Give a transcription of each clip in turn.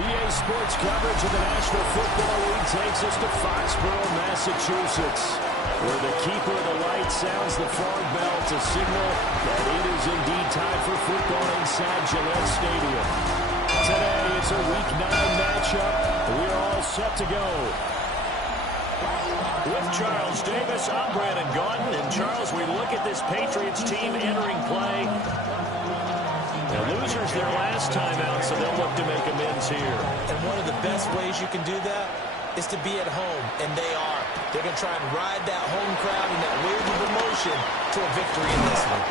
EA Sports coverage of the National Football League takes us to Foxborough, Massachusetts, where the keeper of the light sounds the fog bell to signal that it is indeed time for football inside Gillette Stadium. Today, it's a Week 9 matchup. We're all set to go. With Charles Davis, I'm Brandon Gaudin. And Charles, we look at this Patriots team entering play. The losers their last time out, so they'll look to make amends here. And one of the best ways you can do that is to be at home, and they are. They're going to try and ride that home crowd and that wave of emotion to a victory in this one.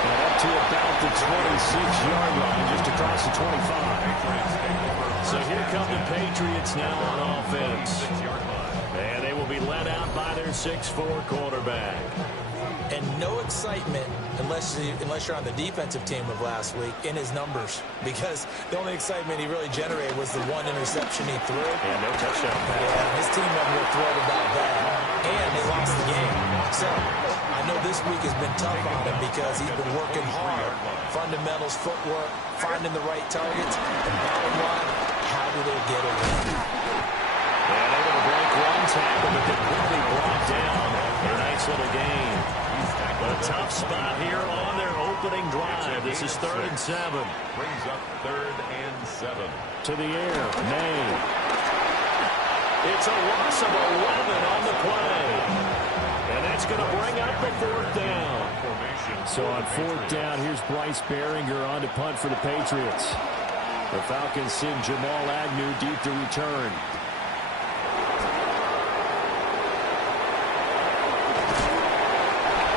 And up to about the 26-yard line, just across the 25. So here come the Patriots now on offense. And they will be led out by their 6'4 quarterback. And no excitement unless you're on the defensive team of last week in his numbers, because the only excitement he really generated was the one interception he threw. And no touchdown. Yeah, his team never thrilled about that. And they lost the game. So I know this week has been tough on him because he's been working hard. Fundamentals, footwork, finding the right targets. And bottom line, how do they get a win? And able to break one tackle, but they're quickly brought down. A nice little game. But a tough spot here on their opening drive. This is 3rd and 7. Brings up 3rd and 7. To the air, May. It's a loss of 11 on the play. And that's going to bring up the 4th down. So on 4th down, here's Bryce Behringer on to punt for the Patriots. The Falcons send Jamal Agnew deep to return.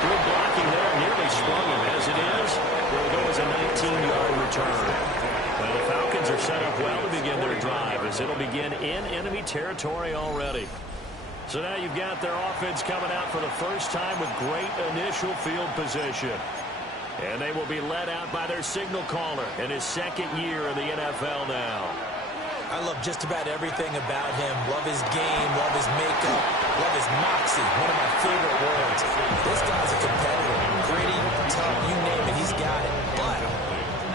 Good blocking there, nearly sprung him. As it is, will go as a 19-yard return. Well, the Falcons are set up well to begin their drive, as it'll begin in enemy territory already. So now you've got their offense coming out for the first time with great initial field position. And they will be led out by their signal caller in his 2nd year in the NFL now. I love just about everything about him. Love his game, love his makeup, love his moxie. One of my favorite words. This guy's a competitor. Gritty, tough, you name it, he's got it. But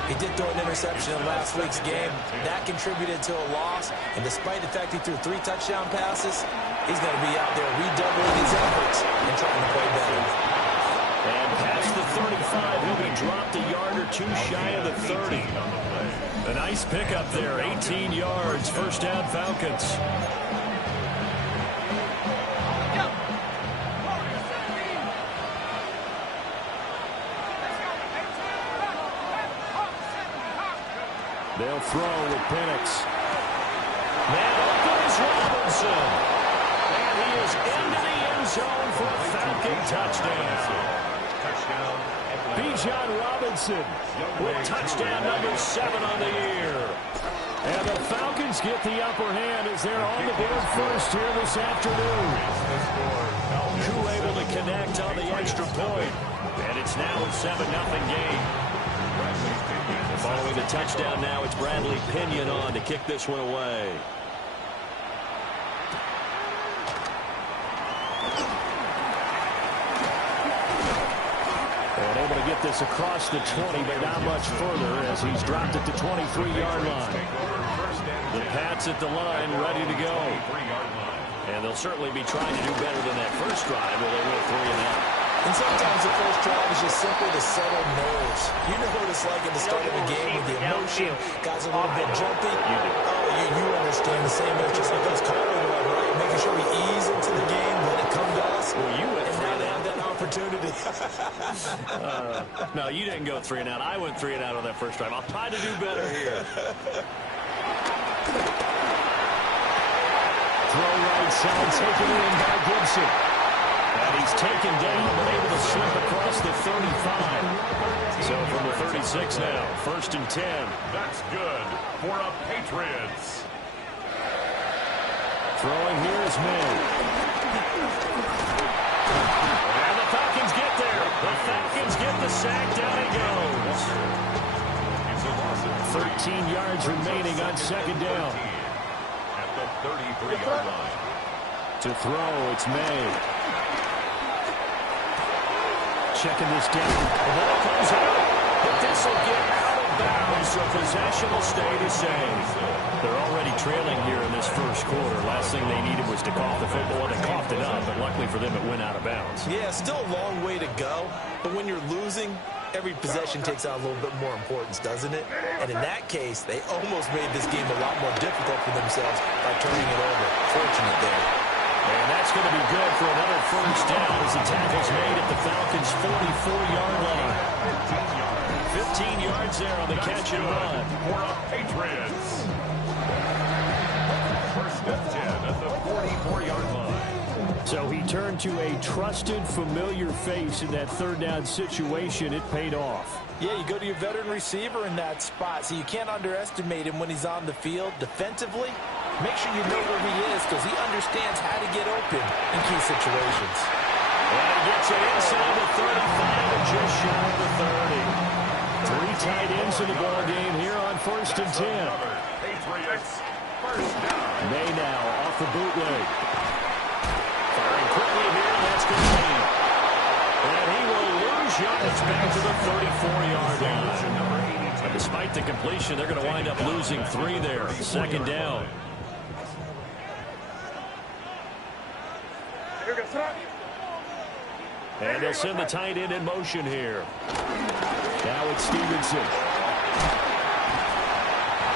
he did throw an interception in last week's game. That contributed to a loss. And despite the fact he threw 3 touchdown passes, he's going to be out there redoubling his efforts and trying to play better. And past the 35, he'll be dropped a yard or 2 shy of the 30. A nice pickup there, 18 yards, 1st down Falcons. They'll throw with Penix. Man open is Robinson. And he is into the end zone for a Falcon touchdown. Bijan Robinson with touchdown number 7 on the year. And the Falcons get the upper hand as they're on the board first here this afternoon. Who able to connect on the extra point. And it's now a 7-0 game. Following the touchdown now, it's Bradley Pinion on to kick this one away. And able to get this across the 20, but not much further as he's dropped it to 23-yard line. The Pats at the line, ready to go. And they'll certainly be trying to do better than that first drive where they went 3 and out. And sometimes the first drive is just simply to settle nerves. You know what it's like at the start of a game with the emotion. Guys are a little bit jumpy. You understand the same as just like us calling, right? Making sure we ease into the game, let it come to us. Well, you went and now they have that opportunity. No, you didn't go 3 and out. I went 3 and out on that first drive. I'll try to do better here. Throw right side, taken in by Gibson. And he's taken down, but able to slip across the 35. So from the 36 now, 1st and 10. That's good for a Patriots. Throwing here is May. And the Falcons get there. The Falcons get the sack. Down he goes. 13 yards remaining on 2nd down. At the 33-yard line. To throw, it's May. Checking this down. The ball comes out, but this will get out of bounds, so possession will stay the same. They're already trailing here in this first quarter. Last thing they needed was to cough the football. They coughed it up, but luckily for them, it went out of bounds. Yeah, still a long way to go, but when you're losing, every possession takes on a little bit more importance, doesn't it? And in that case, they almost made this game a lot more difficult for themselves by turning it over. Fortunate there. And that's going to be good for another first down as the tackle's made at the Falcons' 44-yard line. 15 yards there on the catch and run. For the Patriots. First and 10 at the 44-yard line. So he turned to a trusted, familiar face in that third down situation. It paid off. Yeah, you go to your veteran receiver in that spot, so you can't underestimate him when he's on the field. Defensively, make sure you know where he is because he understands how to get open in key situations. And he gets it inside the 35 and just shy of the 30. Three tight ends in the ball game here on first and 10. Patriots, first down. May now off the bootleg. Firing quickly here, and that's going to be. And he will lose yards back to the 34-yard line. But despite the completion, they're going to wind up losing 3 there. Second down. And they'll send the tight end in motion here. Now it's Stevenson.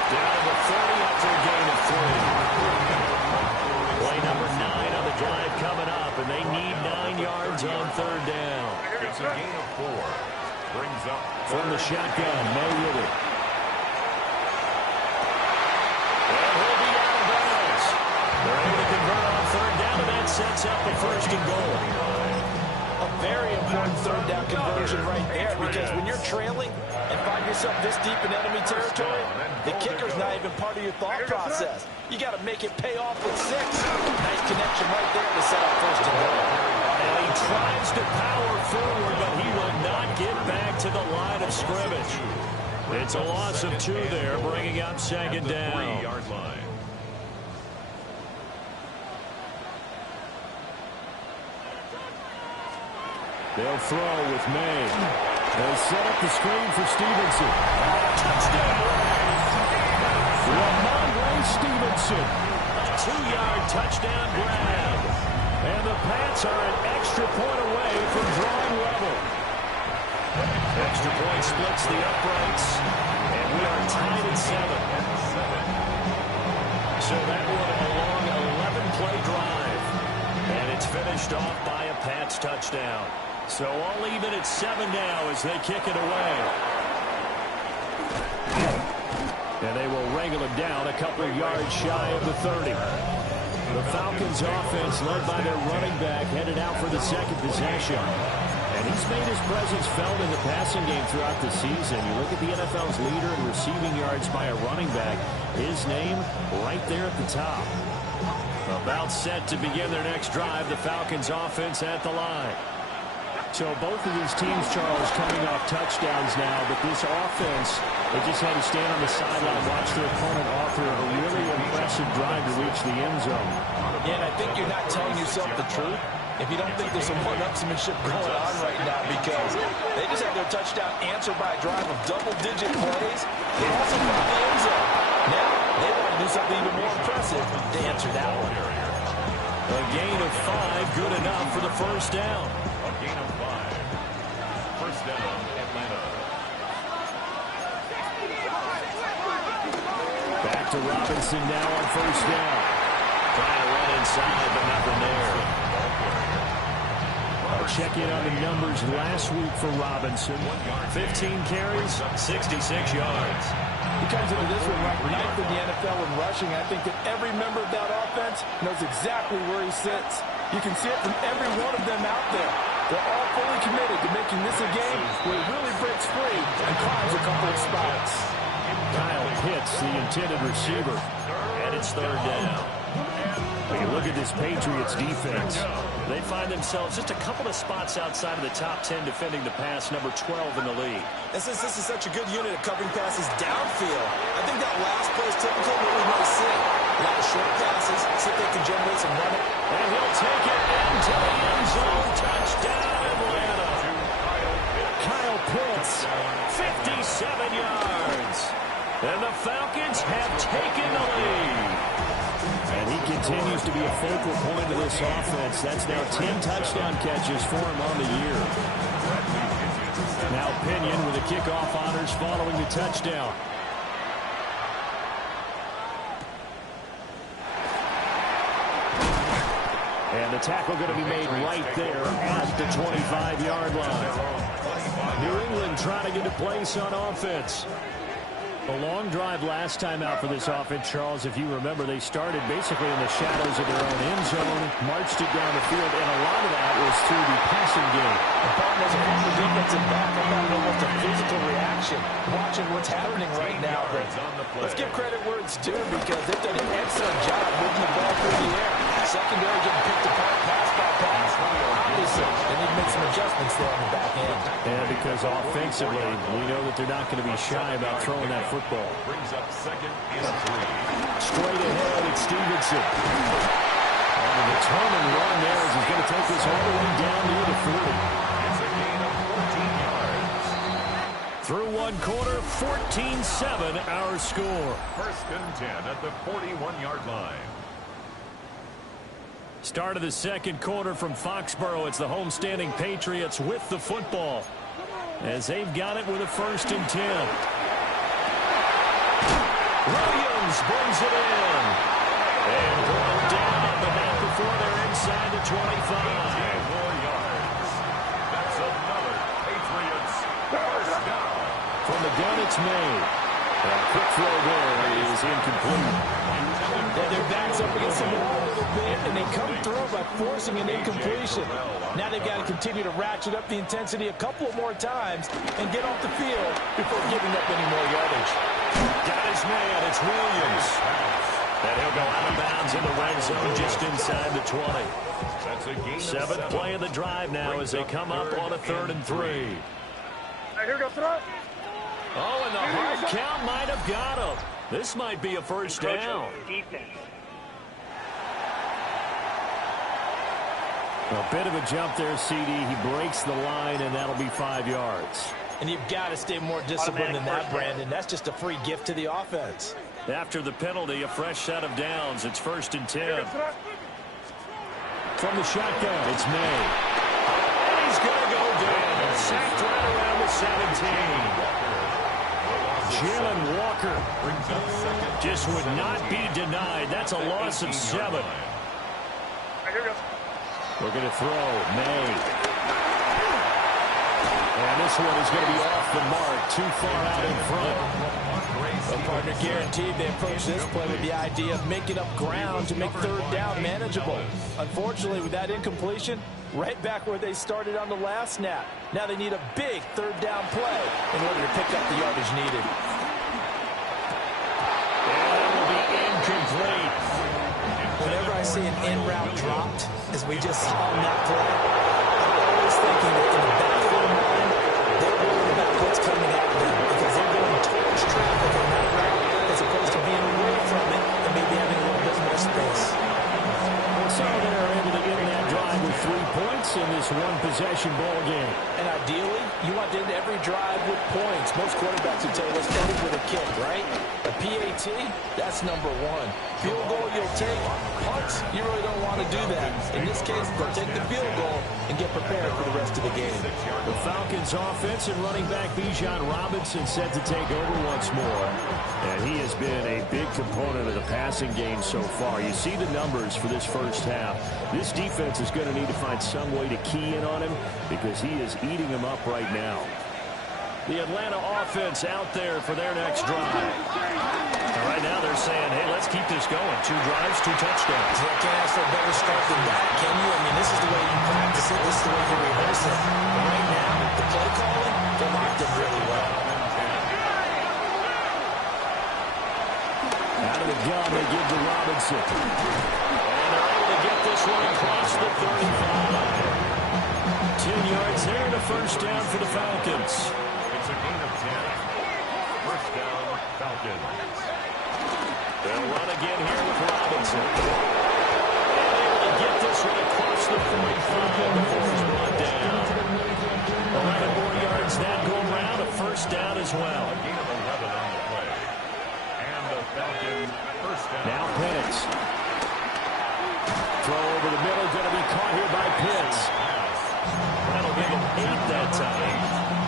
Down to the 40 after a gain of 3. Play number 9 on the drive coming up, and they need 9 yards on third down. It's a gain of 4. Brings up from the shotgun, May with it. And he'll be out of bounds. They're able to convert on third down, and that sets up the first and goal. A very important third down conversion right there because when you're trailing and find yourself this deep in enemy territory, the kicker's not even part of your thought process. You got to make it pay off with 6. Nice connection right there to set up first and goal. And he tries to power forward, but he will not get back to the line of scrimmage. It's a loss of 2 there, bringing up second down. 3-yard line. They'll throw with May. They'll set up the screen for Stevenson. Touchdown! Ramondre Stevenson. A 2-yard touchdown grab. And the Pats are an extra point away from drawing level. Extra point splits the uprights. And we are tied at 7. So that was a long 11-play drive. And it's finished off by a Pats touchdown. So all even at 7 now as they kick it away. And they will wrangle him down a couple of yards shy of the 30. The Falcons offense led by their running back headed out for the second possession. And he's made his presence felt in the passing game throughout the season. You look at the NFL's leader in receiving yards by a running back. His name right there at the top. About set to begin their next drive. The Falcons offense at the line. So both of these teams, Charles, coming off touchdowns now, but this offense, they just had to stand on the sideline, watch their opponent author a really impressive drive to reach the end zone. Yeah, and I think you're not telling yourself the truth if you don't think there's some one-upsmanship going on right now because they just had their touchdown answered by a drive of double-digit plays. They also found the end zone. Now, they want to do something even more impressive to answer that one. A gain of 5, good enough for the first down. A gain of 5. First down, Atlanta. Back to Robinson now on first down. Trying to run inside, but nothing there. I'll check in on the numbers last week for Robinson. 15 carries, 66 yards. He comes into this one ranked 9th in the NFL in rushing. I think that every member of that offense knows exactly where he sits. You can see it from every one of them out there. They're all fully committed to making this a game where he really breaks free and climbs a couple of spots. Kyle Pitts, the intended receiver, and it's third down. When you look at this Patriots defense, they find themselves just a couple of spots outside of the top 10 defending the pass, number 12 in the league. And since this is such a good unit of covering passes downfield, I think that last play is typical of what we might see. A lot of short passes, see if they can generate some running. And he'll take it into the end zone. Touchdown, Atlanta. Kyle Pitts, 57 yards. be a focal point of this offense. That's now 10 touchdown catches for him on the year. Now Pinion with the kickoff honors following the touchdown. And the tackle going to be made right there at the 25-yard line. New England trying to get a place on offense. A long drive last time out for this offense, Charles. If you remember, they started basically in the shadows of their own end zone, marched it down the field, and a lot of that was through the passing game. The problem is a defensive back. I'm having almost a physical reaction watching what's happening right now. But let's give credit where it's due because they've done an excellent job moving the ball through the air. Secondary getting picked apart pass by pass. Obviously, they need to make some adjustments there on the back end. And because offensively, we know that they're not going to be shy about throwing that football. Brings up 2nd and 3. Straight ahead, it's Stevenson. And the turn and run there as he's going to take this all the way down near the 40. It's a gain of 14 yards. Through one quarter, 14-7 our score. 1st and 10 at the 41-yard line. Start of the second quarter from Foxborough. It's the homestanding Patriots with the football as they've got it with a 1st and 10. Williams brings it in. And brought down, but not before they're inside the 25. 18 more yards. That's another Patriots first down. From the gun, it's made. A quick throw there is incomplete. Their backs up against the wall a little bit, and they come through by forcing an incompletion. Now they've got to continue to ratchet up the intensity a couple more times and get off the field before giving up any more yardage. Got his man. It's Williams. And he'll go out of bounds in the red zone just inside the 20. That's a gain of 7th play of the drive now as they come up on a 3rd and 3. All right, here we go, throw it. Oh, and the hard count might have got him. This might be a first down. Defense. A bit of a jump there, CD. He breaks the line, and that'll be 5 yards. And you've got to stay more disciplined than that, Brandon. That's just a free gift to the offense. After the penalty, a fresh set of downs. It's 1st and 10. From the shotgun, it's May. And he's going to go down. Sacked right around the 17. Jalen Walker just would not be denied. That's a loss of 7. All right, here we go. We're going to throw May. And this one is going to be off the mark. Too far out in front. The partner guaranteed they approach this play with the idea of making up ground to make 3rd down manageable. Unfortunately, with that incompletion, right back where they started on the last snap. Now they need a big 3rd down play in order to pick up the yardage needed. And it will be incomplete. Whenever I see an in route dropped, as we just saw on that play, I'm always thinking that in the back of their mind, they're worried about what's coming at them because they're going towards traffic on that route as opposed to being away from it and maybe having a little bit more space. So they're able to end that drive with 3 points in this one-possession ball game. And ideally, you want to end every drive with points. Most quarterbacks would tell you, let's end it with a kick, right? A PAT, that's number 1. Field goal you'll take. Punts, you really don't want to do that. In this case, they'll take the field goal and get prepared for the rest of the game. The Falcons offense and running back Bijan Robinson set to take over once more. And he has been a big component of the passing game so far. You see the numbers for this first half. This defense is going to need to find some way to key in on him because he is eating him up right now. The Atlanta offense out there for their next drive. And right now they're saying, hey, let's keep this going. 2 drives, 2 touchdowns. You can't ask for a better start than that, can you? I mean, this is the way you practice it. This is the way you rehearse it. But right now, the play calling, they're locked in really well. Out of the gun, they give to Robinson. And they're able to get this one across the 35. 10 yards there and a first down for the Falcons. It's a gain of 10. First down, Falcons. They'll run again here with Robinson. And able to get this one across the 45 before he's brought down. 11 more yards that go around. A first down as well. A gain of 11 on the play. And the Falcons first down. Now Penix. throw over the middle, going to be caught here by Pitts. That'll give him 8 that time.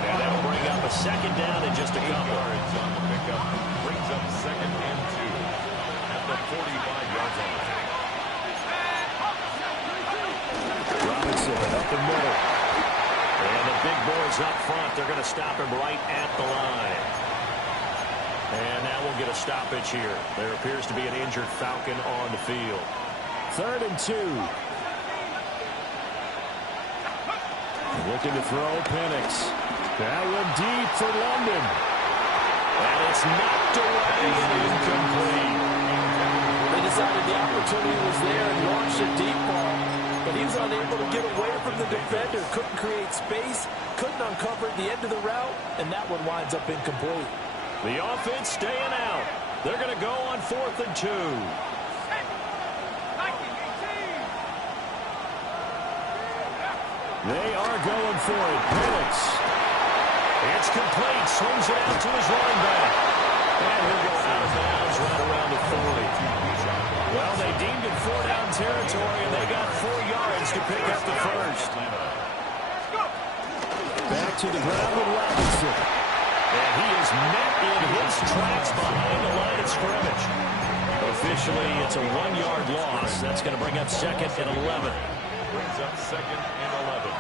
And that'll bring up a second down in just a couple. Yards on the pickup. Brings up 2nd and 2 at the 45-yard line. Robinson up the middle. And the big boys up front. They're going to stop him right at the line. And now we'll get a stoppage here. There appears to be an injured Falcon on the field. 3rd and 2. Looking to throw, Penix. That one deep for London. And it's knocked away and incomplete. They decided the opportunity was there and launched a deep ball. But he was unable to get away from the defender. Couldn't create space. Couldn't uncover the end of the route. And that one winds up incomplete. The offense staying out. They're going to go on 4th and 2. They are going for it. Penix. It's complete. Swings it out to his running back. And he'll go out of bounds right around the 40. Well, they deemed it 4-down territory, and they got 4 yards to pick up the first. Back to the ground with Robinson. And he is met in his tracks behind the line of scrimmage. Officially, it's a 1-yard loss. That's going to bring up 2nd and 11. Brings up 2nd and 11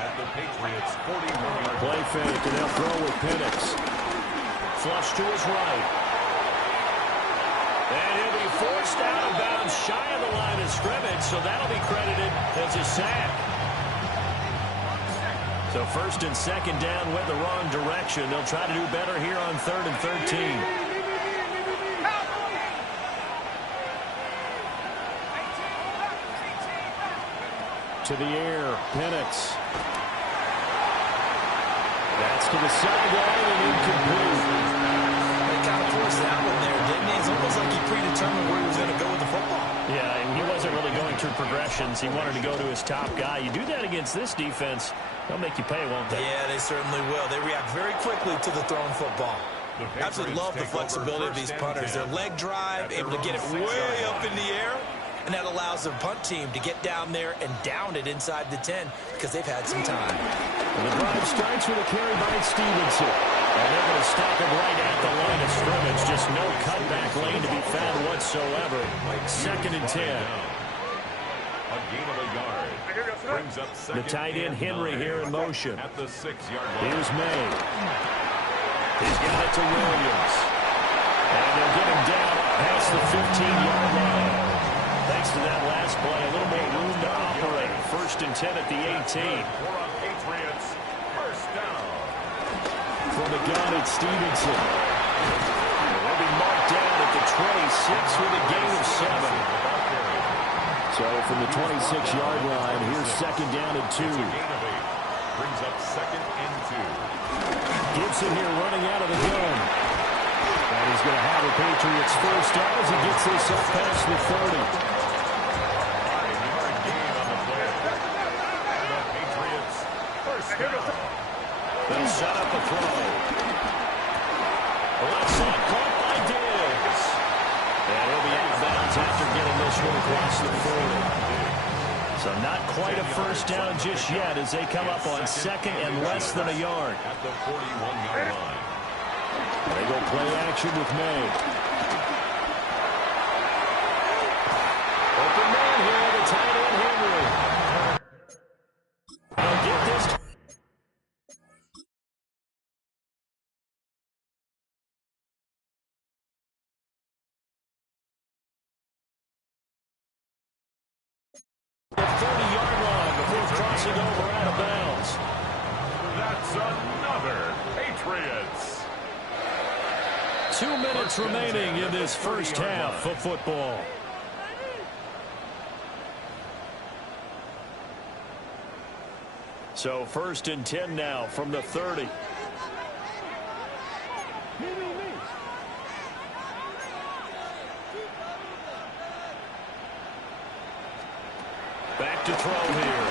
at the Patriots 41-yard line. Play fake, and they'll throw with Penix. Flush to his right. And he'll be forced out of bounds shy of the line of scrimmage, so that'll be credited as a sack. So 1st and 2nd down went the wrong direction. They'll try to do better here on 3rd and 13. To the air, Penix. That's to the sideline and incomplete. They kind of forced that one there, didn't he? It's almost like he predetermined where he was going to go with the football. Yeah, and he wasn't really going through progressions. He wanted to go to his top guy. You do that against this defense, they'll make you pay, won't they? Yeah, they certainly will. They react very quickly to the thrown football. Absolutely love the flexibility of these punters. Their leg drive, able to get it way up in the air. And that allows the punt team to get down there and down it inside the 10 because they've had some time. And the drive starts with a carry by Stevenson. And they're going to stop him right at the line of scrimmage. Just no cutback lane to be found whatsoever. 2nd and 10. A gain of a yard. Brings up the tight end Henry here in motion. At the 6-yard line. Here's May. He's got it to Williams. And they'll get him down past the 15-yard line. Thanks to that last play, a little more room to operate. 1st and 10 at the 18. For a Patriots, 1st down. From the gun, it's Stevenson. They'll be marked down at the 26 with a gain of 7. So from the 26-yard line, here's 2nd down and 2. Brings up 2nd and 2. Gibson here running out of the gun. And he's going to have a Patriots first down as he gets this up past the 30. They'll set up a throw. Left side caught by Diggs. And he'll be out of bounds after getting this one across the 40. So not quite a first down just yet as they come up on 2nd and less than a yard. At the 41-yard line. They go play action with May. Open man here, the tight end Henry. They'll get this. The 30-yard line before crossing over out of bounds. That's another Patriots. 2 minutes remaining in this first half of football. So 1st and 10 now from the 30. Back to throw here.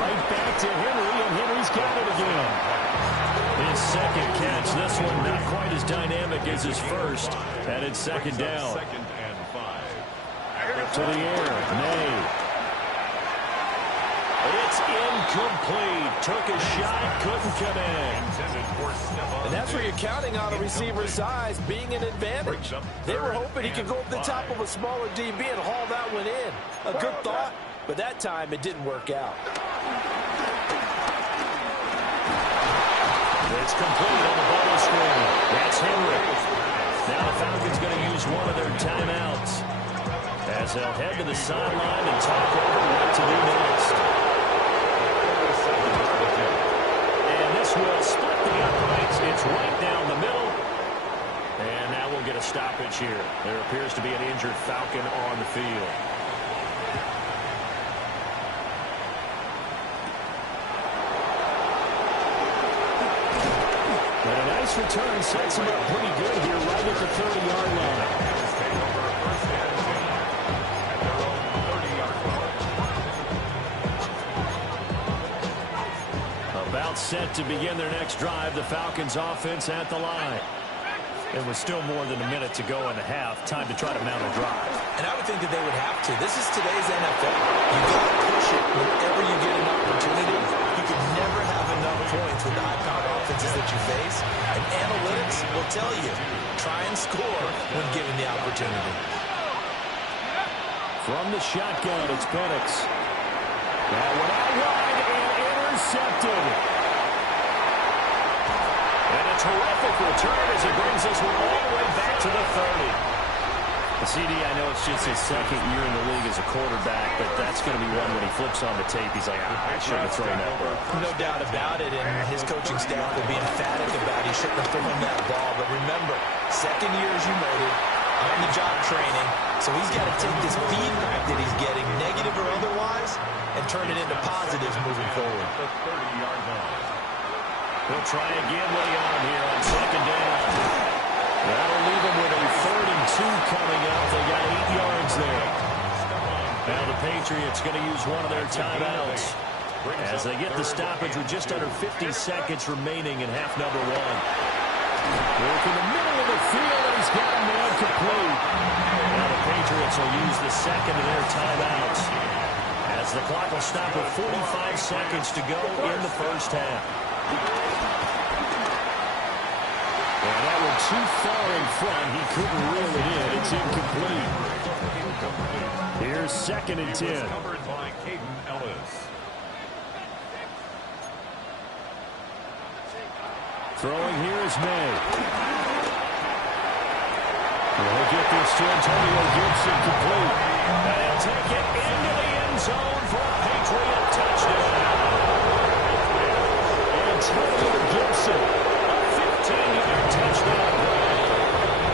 Right back to Henry, and Henry's got it again. His 2nd catch. This one not quite as dynamic as his first. And it's 2nd down. 2nd and 5. to the air. May. It's incomplete. Took a shot, couldn't connect. And that's where you're counting on a receiver's size being an advantage. They were hoping he could go up the top of a smaller DB and haul that one in. A good thought, but that time it didn't work out. It's complete on the bubble screen. That's Henry. Now the Falcons going to use one of their timeouts as they'll head to the sideline and talk over what to do next. And this will split the uprights. It's right down the middle. And now we'll get a stoppage here. There appears to be an injured Falcon on the field. But a nice return sets him up pretty good here right at the 30-yard line. About set to begin their next drive, the Falcons offense at the line. There was still more than a minute to go in the half. Time to try to mount a drive. And I would think that they would have to. This is today's NFL. You got to push it whenever you get an opportunity. You can never have enough points with the high-powered offenses that you face. And analytics will tell you, try and score when given the opportunity. From the shotgun, it's Penix. That one out wide and intercepted. And a terrific return as it brings us all the way back to the 30. CD, I know it's just his second year in the league as a quarterback, but that's going to be one when he flips on the tape. He's like, I shouldn't have thrown that ball. No doubt about it, and his coaching staff will be emphatic about he shouldn't have thrown that ball. But remember, second year, as you noted, on the job training, so he's got to take this feedback that he's getting, negative or otherwise, and turn it into positives moving forward. He'll try again with the arm here on second down. That'll leave him with a 3rd and 2 coming up. They got 8 yards there. Now the Patriots going to use one of their timeouts as they get the stoppage with just under 50 seconds remaining in half number 1. Work in the middle of the field, and he's got a man complete. Now the Patriots will use the second of their timeouts as the clock will stop with 45 seconds to go in the first half. And that one too far in front. He couldn't reel it in. It's incomplete. Here's 2nd and 10. Covered by Caden Ellis. Throwing here is May. They'll get this to Antonio Gibson complete. And he'll take it into the end zone for a Patriot touchdown. Antonio Gibson, a 15-yard touchdown run.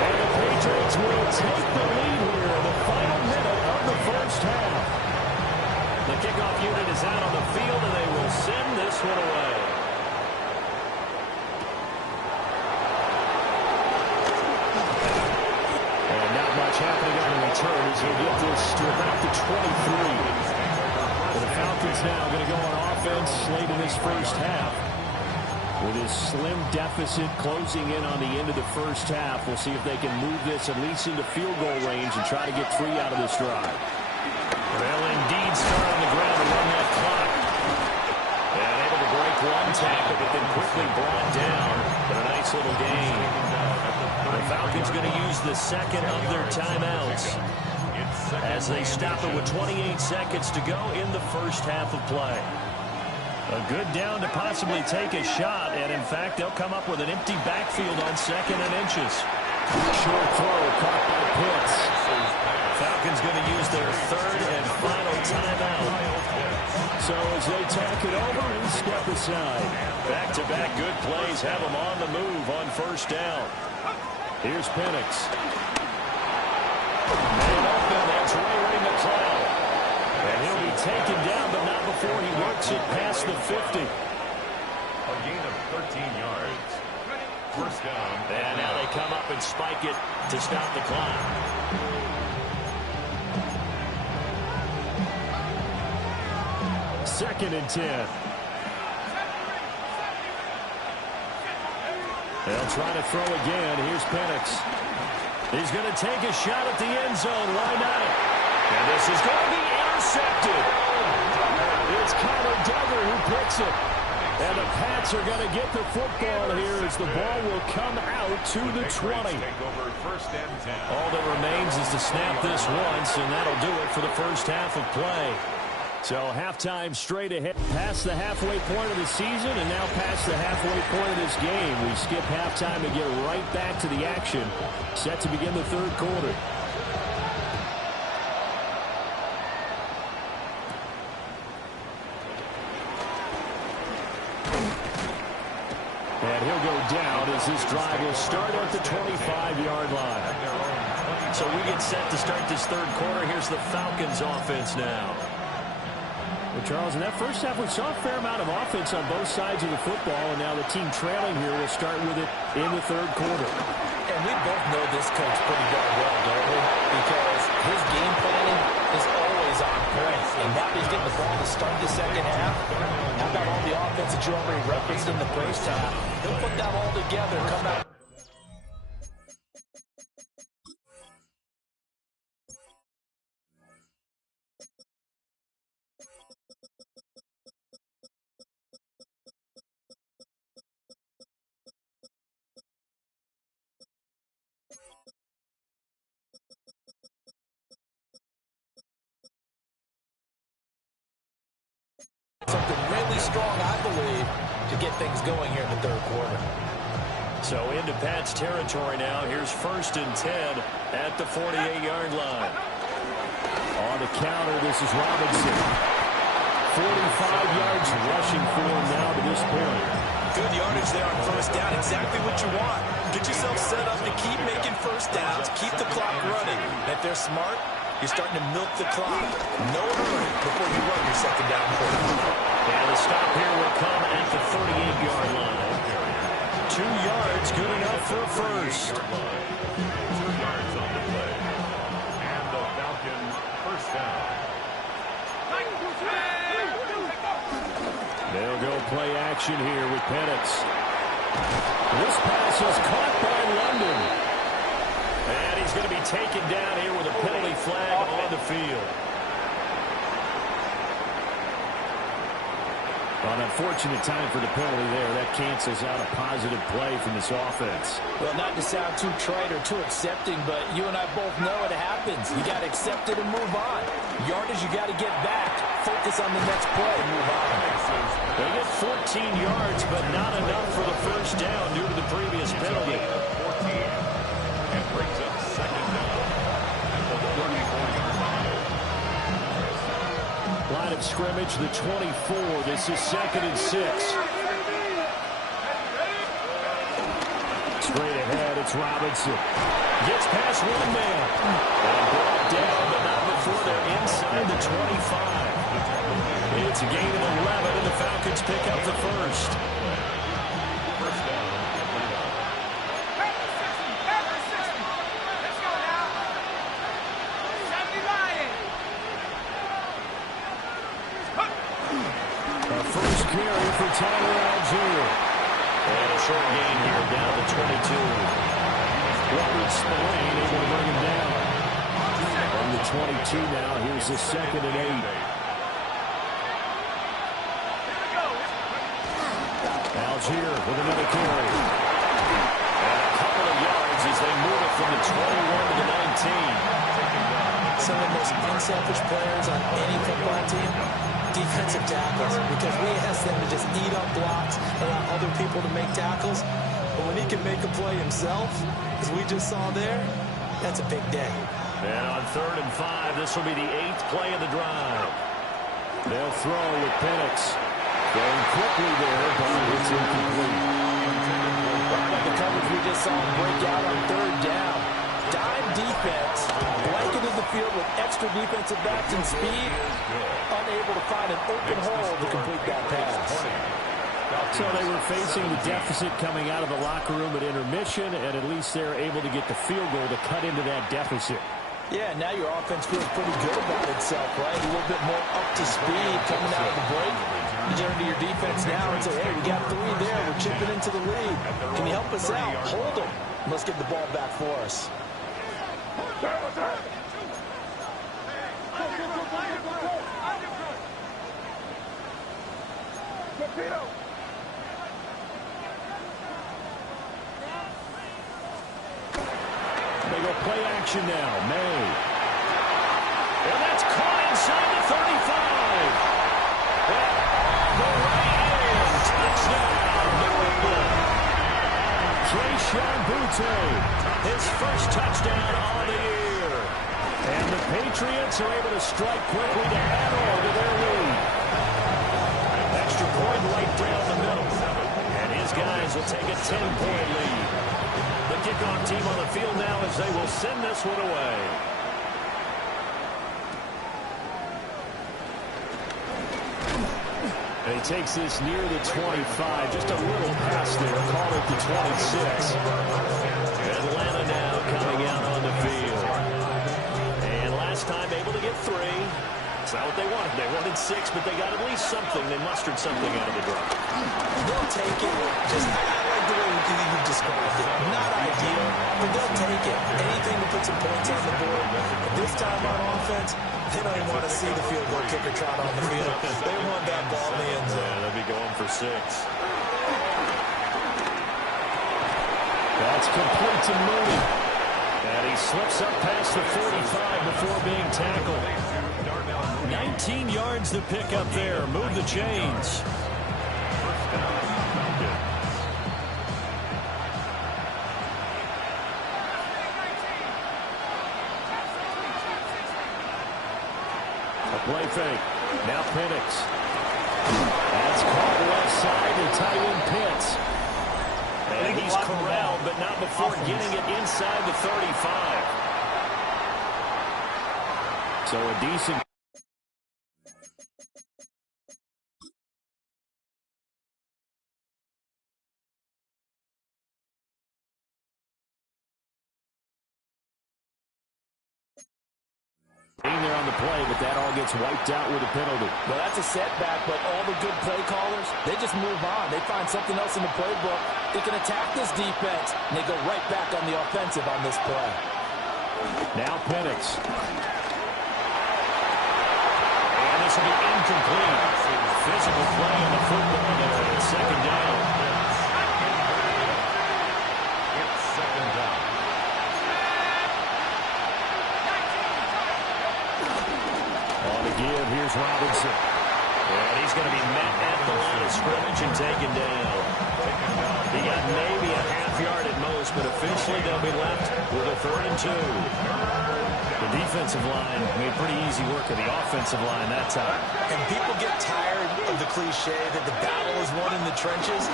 And the Patriots will take the lead here in the final minute of the first half. The kickoff unit is out on the field, and they will send this one away. And not much happening on the return as he'll get this to about the 23. And the Falcons now going to go on offense late in this first half. With his slim deficit closing in on the end of the first half, we'll see if they can move this at least into field goal range and try to get 3 out of this drive. They'll indeed start on the ground and run that clock. And able to break one tackle, but then quickly brought down. But a nice little gain. The Falcons going to use the second of their timeouts as they stop it with 28 seconds to go in the first half of play. A good down to possibly take a shot, and in fact, they'll come up with an empty backfield on 2nd and inches. Short throw caught by Pitts. Falcons going to use their 3rd and final timeout. So as they talk it over, we step aside. Back-to-back good plays have them on the move on first down. Here's Penix. Man open, that's Ray McCloud. And he'll be taken down, but not before he works it past the 50. A gain of 13 yards. First down. And now they come up and spike it to stop the clock. Second and 10. They'll try to throw again. Here's Penix. He's going to take a shot at the end zone. Why not? And this is going to be intercepted. It's Connor Duggar who picks it. And the Pats are going to get the football here as the ball will come out to the 20. All that remains is to snap this once, and that'll do it for the first half of play. So halftime straight ahead. Past the halfway point of the season and now past the halfway point of this game. We skip halftime and get right back to the action. Set to begin the third quarter. And he'll go down as this drive will start at the 25-yard line. So we get set to start this third quarter. Here's the Falcons offense now. Well, Charles, in that first half, we saw a fair amount of offense on both sides of the football, and now the team trailing here will start with it in the third quarter. And we both know this coach pretty darn well, don't we? Because his game planning is always on point. And now he's getting the ball to start the second half. How about all the offense that you already referenced in the first half? He'll put that all together and come out. Something really strong, I believe, to get things going here in the third quarter. So into Pats territory now. Here's 1st and 10 at the 48-yard line. On the counter, this is Robinson. 45 yards rushing for him now to this point. Good yardage there on first down. Exactly what you want. Get yourself set up to keep making first downs, keep the clock running. And if they're smart, you're starting to milk the clock. No hurry before you run your second down play. And the stop here will come at the 38-yard line. 2 yards, good enough for a first. 2 yards on the play. And the Falcon first down. They'll go play action here with Penix. This pass is caught by London. And he's going to be taken down here with a penalty flag on the field. Well, an unfortunate time for the penalty there. That cancels out a positive play from this offense. Well, not to sound too trite or too accepting, but you and I both know it happens. You got to accept it and move on. Yardage, you got to get back. Focus on the next play and move on. They get 14 yards, but not enough for the first down due to the previous penalty. 14 and brings up second down at the 34-yard line. Line of scrimmage, the 24. This is 2nd and 6. Straight ahead, it's Robinson. Gets past one man. And brought down, but not before they're inside the 25. It's a gain of 11, and the Falcons pick up the first. First down, Atlanta. A first carry for Tyler Algier. And a short gain here down to 22. Robert Spillane able to bring him down. From the 22 now, here's the 2nd and 8. Algier with another carry. And a couple of yards as they move it from the 21 to the 19. Some of the most unselfish players on any football team, defensive tackles, because we ask them to just eat up blocks and allow other people to make tackles. But when he can make a play himself, as we just saw there, that's a big day. And on 3rd and 5, this will be the 8th play of the drive. They'll throw with Penix. Going quickly there, but it's incomplete. Like the coverage we just saw break out on 3rd down. Dime defense, blanketed the field with extra defensive backs and speed, unable to find an open hole to complete that pass. So they were facing the deficit coming out of the locker room at intermission, and at least they're able to get the field goal to cut into that deficit. Yeah, now your offense feels pretty good about itself, right? A little bit more up to speed coming out of the break. You turn to your defense now and say, hey, we got 3 there. We're chipping into the lead. Can you help us out? Hold them. Let's get the ball back for us. Torpedo! They go play action now. May. And that's caught inside the 35. And the way in. Touchdown, New England. Trayshawn Butte, his first touchdown on the year. And the Patriots are able to strike quickly to add on to their lead. Extra point right down the middle. And his guys will take a 10-point lead. The kickoff team on the field now as they will send this one away. And he takes this near the 25. Just a little pass there. Call it the 26. Atlanta now coming out on the field. And last time able to get 3. It's not what they wanted. They wanted 6, but they got at least something. They mustered something out of the drive. They'll take it. Just I like the way you described it. Not ideal, but they'll take it. Anything to put some points on the board. But this time on offense, they don't even want to see the field goal kicker trot on the field. They want that ball in the end zone. Yeah, they'll be going for 6. That's complete to Mooney. And he slips up past the 45 before being tackled. 19 yards to pick up there. Move the chains. A play fake. Now Penix. That's caught left side to tight end Pitts. And he's corralled, but not before getting it inside the 35. So a decent... being there on the play, but that all gets wiped out with a penalty. Well, that's a setback, but all the good play callers, they just move on. They find something else in the playbook. They can attack this defense, and they go right back on the offensive on this play. Now Penix. And this will be incomplete. Physical play on the football there. It's second down. It's second down. On the give, here's Robinson. And he's going to be met at the line of scrimmage and taken down. He got maybe a half yard at most, but officially they'll be left with a 3rd and 2. The defensive line made pretty easy work of the offensive line that time. And people get tired of the cliche that the battle is won in the trenches.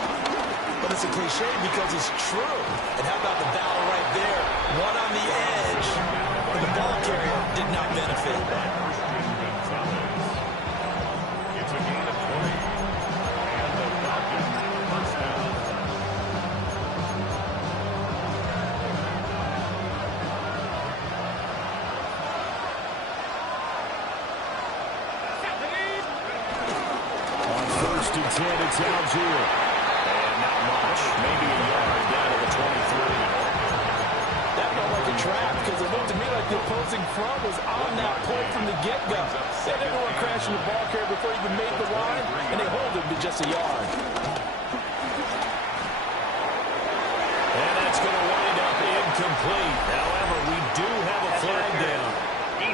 But it's a cliche because it's true. And how about the battle right there? One on the edge, but the ball carrier did not benefit. It's a gain of 20. And the Falcons first down. On 1st and 10, it's Algier. And not much. Maybe a yard down to the 23. That felt like a trap because it looked to me like the opposing front was on that play from the get-go. They didn't want to crash in the ball carrier before he even made the line, and they hold him to just a yard. And that's going to wind up incomplete. However, we do have a flag down.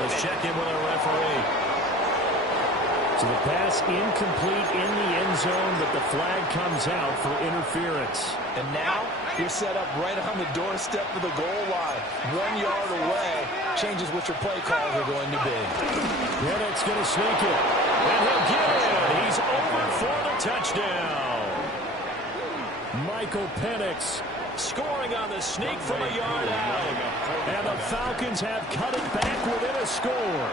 Let's check in with our referee. So the pass incomplete in the end zone, but the flag comes out for interference. And now you're set up right on the doorstep of the goal line. 1 yard away changes what your play calls are going to be. Penix going to sneak it. And he'll get it. He's over for the touchdown. Michael Penix scoring on the sneak from a yard out. And the Falcons have cut it back within a score.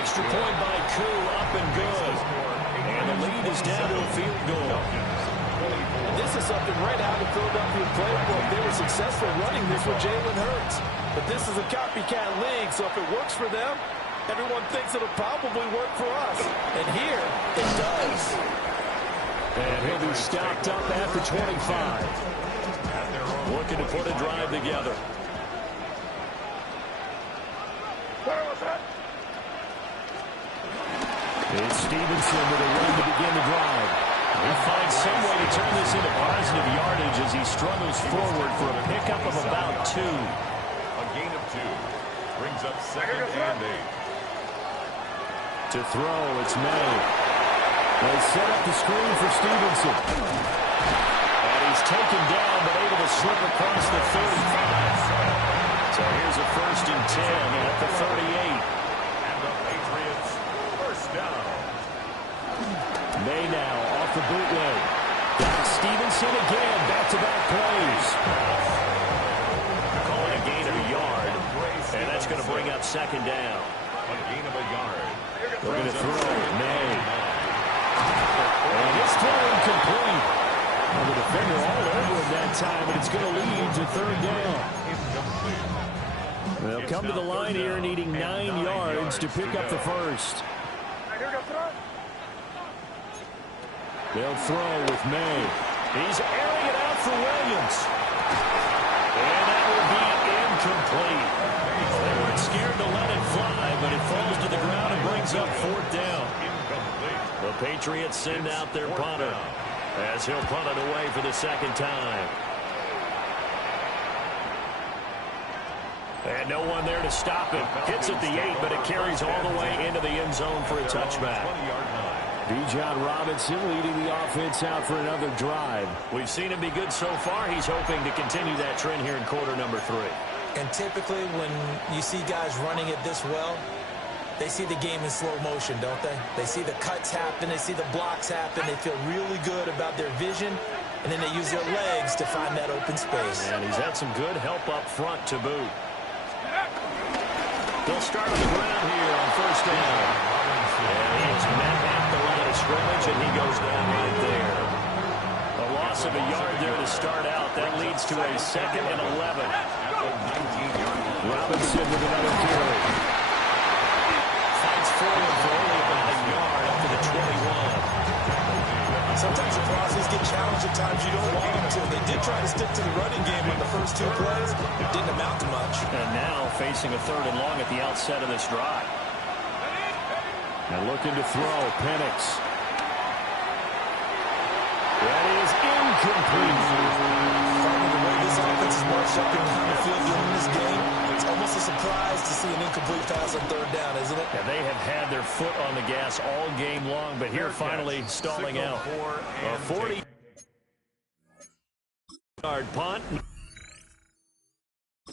Extra point by Koo, up and good. And the lead is down to a field goal. And this is something right out of Philadelphia playbook. They were successful running this with Jalen Hurts. But this is a copycat league, so if it works for them, everyone thinks it'll probably work for us. And here, it does. And he'll be stopped up at the 25. Looking to put a drive together. Where was that? It's Stevenson with a run to begin the drive. He finds some way to turn this into positive yardage as he struggles forward for a pickup of about 2. A gain of 2. Brings up 2nd and 8. To throw, it's May. They set up the screen for Stevenson. And he's taken down, but able to slip across the 35. So here's a 1st and 10 at the 38. And the Patriots first down. May now off the bootleg. Got Stevenson again, back-to-back plays. Calling a gain of a yard, and that's going to bring up 2nd down. A gain of a yard. They're going to throw. May. And it's throw incomplete. Well, the defender all over him that time, but it's going to lead to 3rd down. They'll come to the line here needing 9 yards to pick up the first. They'll throw with May. He's airing it out for Williams. And that will be incomplete. They weren't scared to let it fly, but it falls to the ground and brings up 4th down. The Patriots send out their punter as he'll punt it away for the 2nd time. And no one there to stop it. Hits at the 8, but it carries all the way into the end zone for a touchback. Bijan Robinson leading the offense out for another drive. We've seen him be good so far. He's hoping to continue that trend here in quarter number 3. And typically when you see guys running it this well, they see the game in slow motion, don't they? They see the cuts happen. They see the blocks happen. They feel really good about their vision. And then they use their legs to find that open space. And he's had some good help up front to boot. They'll start on the ground here on 1st down. And he is met at the line of scrimmage, and he goes down right there. A loss of a yard there to start out. That leads to a 2nd and 11. Robinson with another carry. Fights forward for only about a yard up to the 21. Sometimes the crosses get challenged at times you don't want them to. They did try to stick to the running game on the first 2 plays. It didn't amount to much. And now facing a 3rd and long at the outset of this drive. And looking to throw, Penix. That is incomplete. The way this offense is marched up and down the field during this game, it's almost a surprise to see an incomplete pass on 3rd down, isn't it? Yeah, they have had their foot on the gas all game long, but here finally stalling out. A 40-yard punt.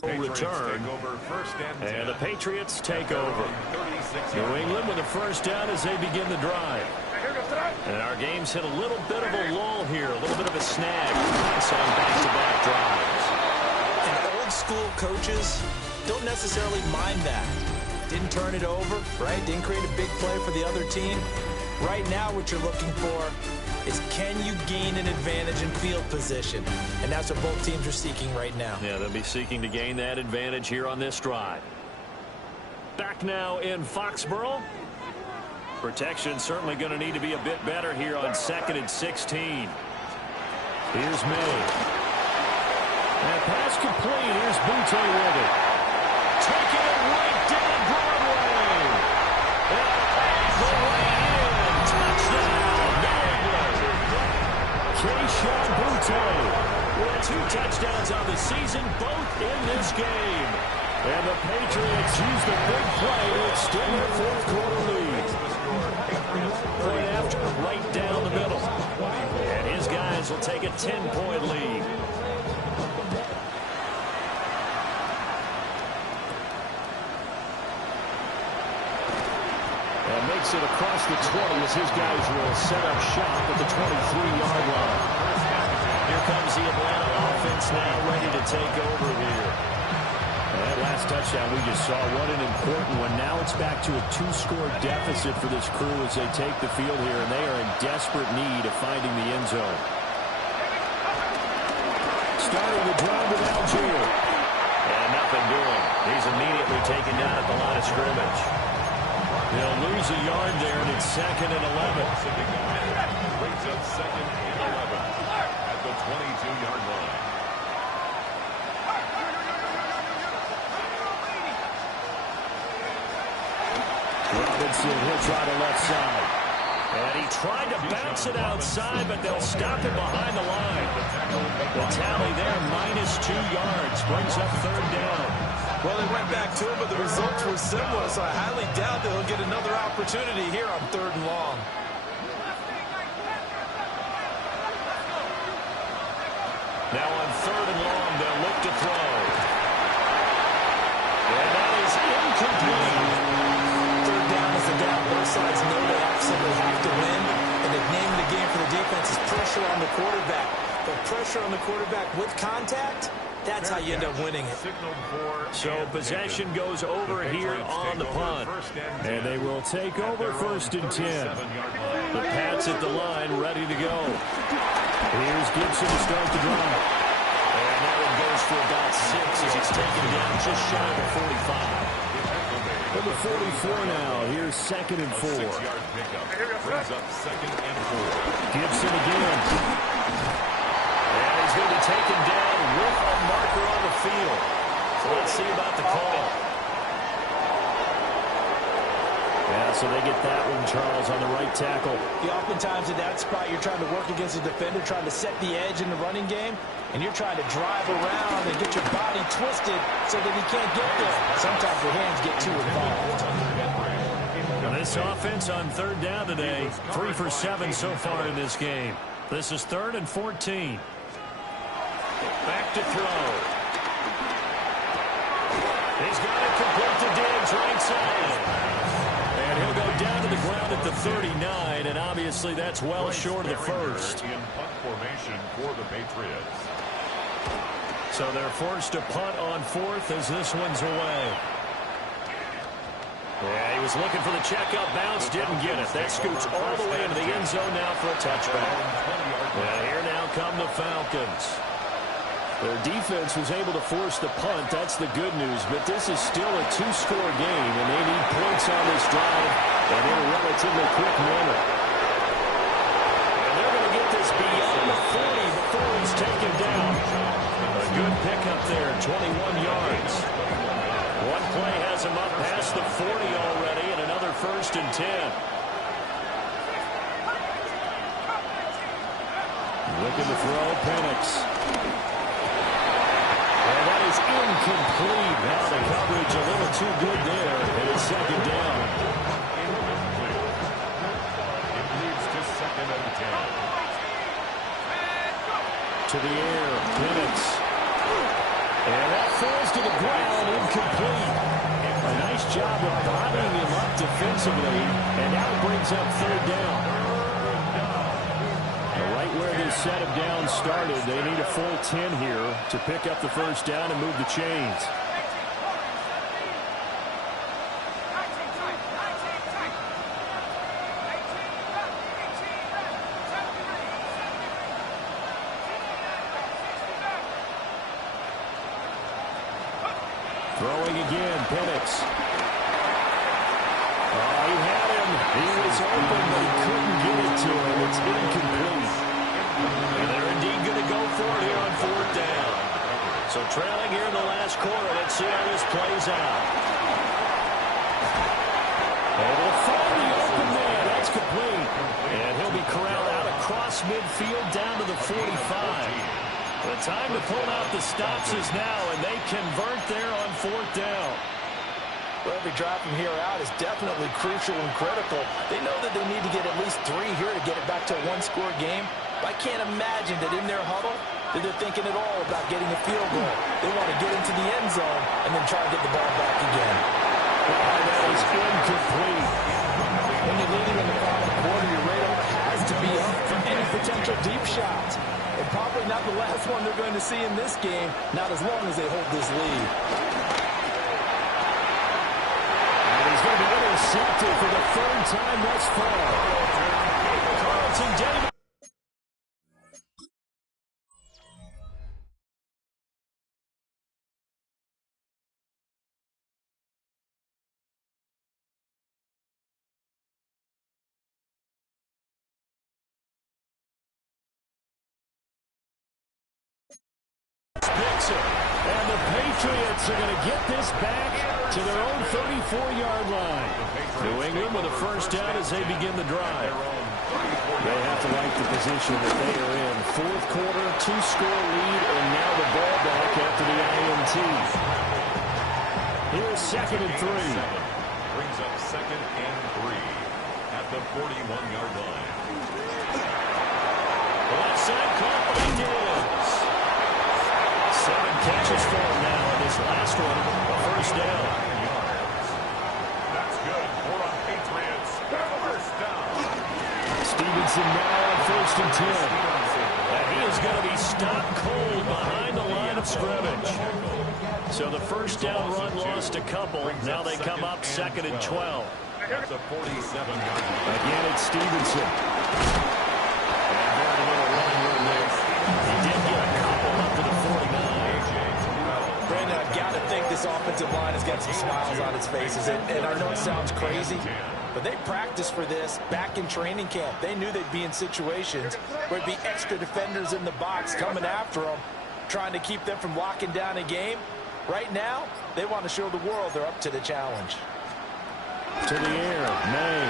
Return. And the Patriots take over. New England with a 1st down as they begin the drive. And our game's hit a little bit of a lull here, a little bit of a snag. So on back-to-back drives. And old school coaches don't necessarily mind that. Didn't turn it over, right? Didn't create a big play for the other team. Right now what you're looking for is can you gain an advantage in field position? And that's what both teams are seeking right now. Yeah, they'll be seeking to gain that advantage here on this drive. Back now in Foxborough. Protection certainly going to need to be a bit better here on 2nd and 16. Here's May. And pass complete. Here's Butte with it. Taking it right down Broadway. And the way in. Touchdown, New England. Keyshawn Butte. With 2 touchdowns on the season, both in this game. And the Patriots use the big play to extend their 4th quarter lead. Point after, right down the middle. And his guys will take a 10-point lead. And makes it across the 20 as his guys will set up shop at the 23-yard line. Here comes the Atlanta offense now ready to take over here. That last touchdown we just saw, what an important one. Now it's back to a 2-score deficit for this crew as they take the field here, and they are in desperate need of finding the end zone. Starting the drive with Algier. And nothing doing. He's immediately taken down at the line of scrimmage. They'll lose a yard there, and it's 2nd and 11. Brings up 2nd and 11 at the 22-yard line. Robinson, he'll try the left side. And he tried to bounce it outside, but they'll stop him behind the line. The tally there, -2 yards, brings up third down. Well, they went back to him, but the results were similar, so I highly doubt that he'll get another opportunity here on 3rd and long. Now on 3rd and long, they'll look to throw. And that is incomplete. 3rd down is the down. Both sides know they absolutely have to win, and the name of the game for the defense is pressure on the quarterback. But pressure on the quarterback with contact, that's how you end up winning it. So possession goes over here on the punt. And they will take over 1st and 10. The Pats at the line, ready to go. Here's Gibson to start the drive. And that one goes for about 6 as he's taken down just shy of the 45. For the 44 now, here's 2nd and 4. Brings up 2nd and 4. Gibson again. And he's going to be taken down with a marker on the field. So let's see about the call. Yeah, so they get that one, Charles, on the right tackle. Yeah, oftentimes in that spot, you're trying to work against a defender, trying to set the edge in the running game, and you're trying to drive around and get your body twisted so that he can't get there. Sometimes your hands get too involved. This offense on 3rd down today, 3 for 7 so far in this game. This is 3rd and 14. Back to throw. He's got it complete to Diggs, right side. And he'll go down to the ground at the 39, and obviously that's well short of the first. In punt formation for the Patriots. So they're forced to punt on 4th as this one's away. Yeah, he was looking for the checkup bounce, didn't get it. That scoots all the way into the end zone now for a touchback. Yeah, here now come the Falcons. Their defense was able to force the punt. That's the good news. But this is still a 2-score game, and they need points on this drive and in a relatively quick manner. And they're going to get this beyond the 40 before he's taken down. A good pickup there, 21 yards. One play has him up past the 40 already, and another 1st and 10. Looking to throw, Penix. And that is incomplete. Now the coverage a little too good there, and it's 2nd down. It leads to 2nd and 10. To the air, Penix. And that falls to the ground, incomplete. A nice job of bodying him up defensively, and now it brings up 3rd down. Right where this set of downs started, they need a full 10 here to pick up the 1st down and move the chains. Throwing again, Penix. Oh, he had him. He was open, but he couldn't get it to him. It's incomplete. And they're indeed going to go for it here on 4th down. So trailing here in the last quarter. Let's see how this plays out. Able to find the open man. That's complete. And he'll be corralled out across midfield down to the 45. The time to pull out the stops is now, and they convert there on 4th down. Well, every drive from here out is definitely crucial and critical. They know that they need to get at least 3 here to get it back to a 1-score game. But I can't imagine that in their huddle that they're thinking at all about getting a field goal. They want to get into the end zone and then try to get the ball back again. Oh, that is incomplete. When you're leading in the final quarter, your radar has to be up for any potential deep shots. And probably not the last one they're going to see in this game, not as long as they hold this lead. He's going to be intercepted for the 3rd time thus far. Carlton Davis. Picks it. And the Patriots are going to get this back to their own 34-yard line. New England with a first down as they begin the drive. They have to like the position that they are in. Fourth quarter, 2-score lead, and now the ball back after the INT. Here's 2nd and 3. Brings up 2nd and 3 at the 41-yard line. The left side caught by Diggs. 7 catches for him now in this last one. A first down. That's good for the Patriots. First down. Stevenson now on 1st and 10. And he is going to be stopped cold behind the line of scrimmage. So the first down run lost a couple. Now they come up 2nd and 12. That's a 47-yard line. Again, it's Stevenson. And very little running room there. He did get a couple up to the 49. Brandon, I've got to think this offensive line has got some smiles on its faces. And I know it sounds crazy, but they practiced for this back in training camp. They knew they'd be in situations where it'd be extra defenders in the box coming after them, trying to keep them from locking down a game. Right now, they want to show the world they're up to the challenge. To the air, May.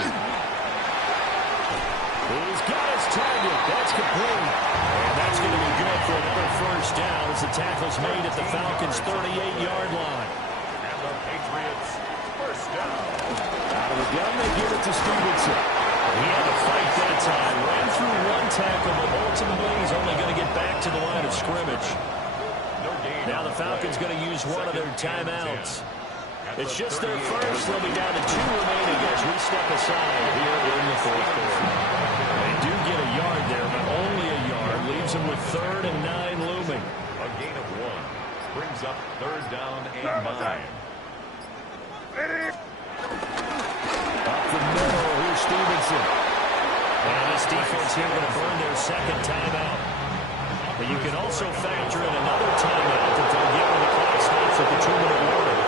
He's got his target. That's complete. And that's going to be good for another first down as the tackle's made at the Falcons' 38-yard line. And the Patriots first down. Out of the gun, they give it to Stevenson. He had to fight that time. Ran through one tackle, but ultimately he's only going to get back to the line of scrimmage. Now the Falcons going to use one of their timeouts. It's just their first. They'll be down to 2 remaining as we step aside here in the fourth quarter. They do get a yard there, but only a yard. Leaves them with 3rd and 9 looming. A gain of 1 brings up 3rd down and 9. Up the middle, here's Stevenson. And this defense here going to burn their 2nd timeout. But you can also factor in another timeout that they'll get when the clock stops at the 2-minute warning.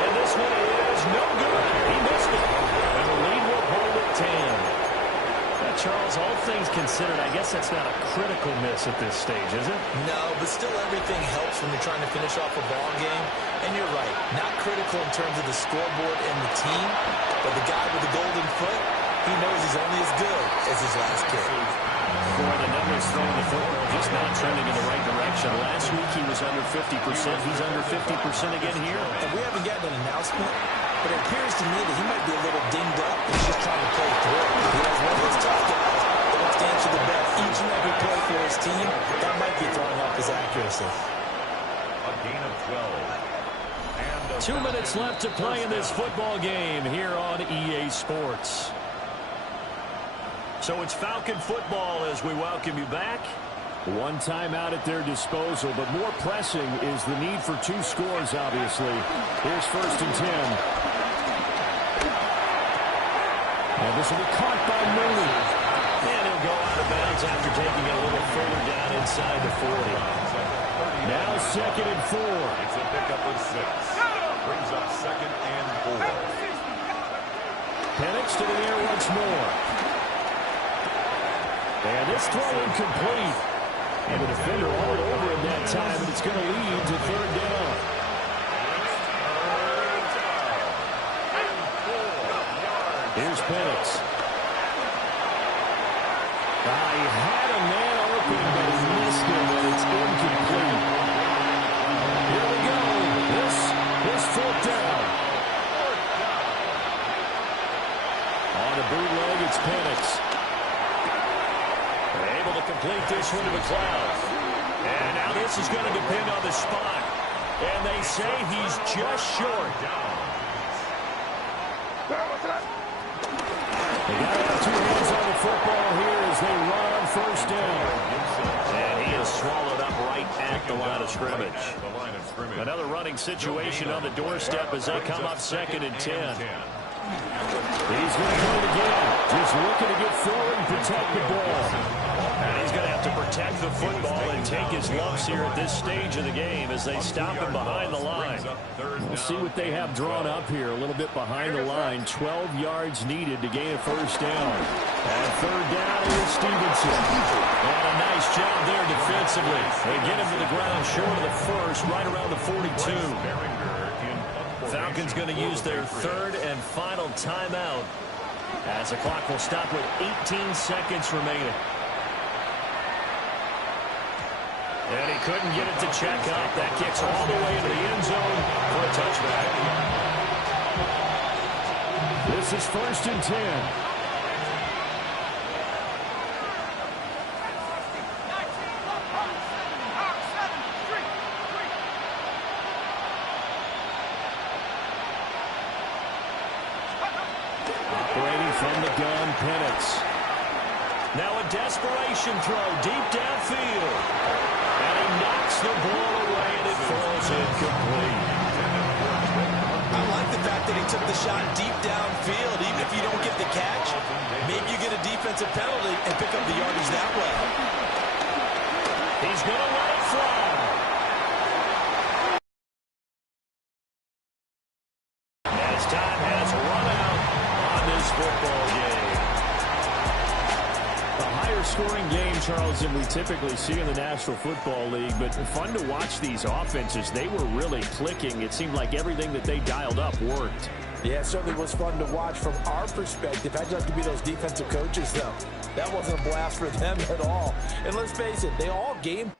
And this one is no good. He missed it. And the lead will hold at 10. Now, Charles, all things considered, I guess that's not a critical miss at this stage, is it? No, but still everything helps when you're trying to finish off a ball game. And you're right, not critical in terms of the scoreboard and the team, but the guy with the golden foot, he knows he's only as good as his last kick. For the numbers throwing the football, just not trending in the right direction. Last week he was under 50%. He's under 50% again here. And we haven't gotten an announcement, but it appears to me that he might be a little dinged up. He's just trying to play through it. He has one of those tough guys that wants to answer the bell each and every play for his team. That might be throwing off his accuracy. A gain of 12. 2 minutes left to play in this football game here on EA Sports. So it's Falcon football as we welcome you back. One timeout at their disposal, but more pressing is the need for 2 scores, obviously. Here's 1st and 10. And this will be caught by Mooney. And he'll go out of bounds after taking it a little further down inside the 40. Now 2nd and 4. It's a pickup of 6. Brings up 2nd and 4. Penix to the air once more. And this throw incomplete. And the defender all over him that time, and it's going to lead to 3rd down. Here's Penix. He had a man open, but he missed him, and it's incomplete. Here we go. This is 4th down. On a bootleg, it's Penix. Able to complete this one to McLeod. And now this is going to depend on the spot. And they say he's just short. They got to have 2 hands on the football here as they run on 1st down. And he is swallowed up right at the line of scrimmage. Another running situation on the doorstep as they come up 2nd and 10. He's going to do it again. Just looking to get forward and protect the ball. And he's going to have to protect the football and take his lumps here at this stage of the game as they stop him behind the line. We'll see what they have drawn up here. A little bit behind the line. 12 yards needed to gain a first down. And third down is Stevenson. And a nice job there defensively. They get him to the ground short of the first, right around the 42. Falcons going to use their third and final timeout as the clock will stop with 18 seconds remaining. And he couldn't get it to check up. That kicks all the way into the end zone for a touchback. This is 1st and 10. Operating from the gun, Penix. Now a desperation throw deep downfield. And he knocks the ball away, and it falls incomplete. I like the fact that he took the shot deep downfield. Even if you don't get the catch, maybe you get a defensive penalty and pick up the yardage that way. He's going to let it fly. As time has run out on this football game. A higher scoring game, Charles, than we typically see in the National Football League, but fun to watch these offenses. They were really clicking. It seemed like everything that they dialed up worked. Yeah, it certainly was fun to watch from our perspective. I'd like to be those defensive coaches, though. That wasn't a blast for them at all. And let's face it, they all game